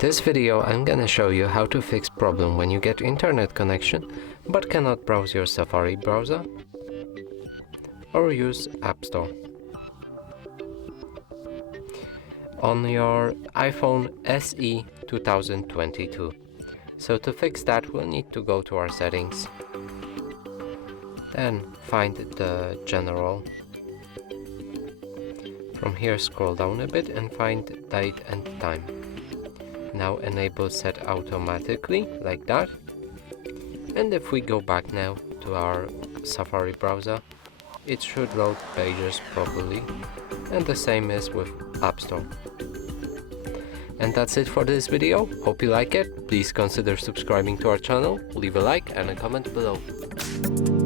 this video I'm gonna show you how to fix problem when you get internet connection but cannot browse your Safari browser or use App Store on your iPhone SE 2022. So to fix that, we'll need to go to our settings, then find the general. From here scroll down a bit and find date and time. Now enable set automatically, like that. And if we go back now to our Safari browser, it should load pages properly, and the same is with App Store. And that's it for this video. Hope you like it. Please consider subscribing to our channel, leave a like and a comment below.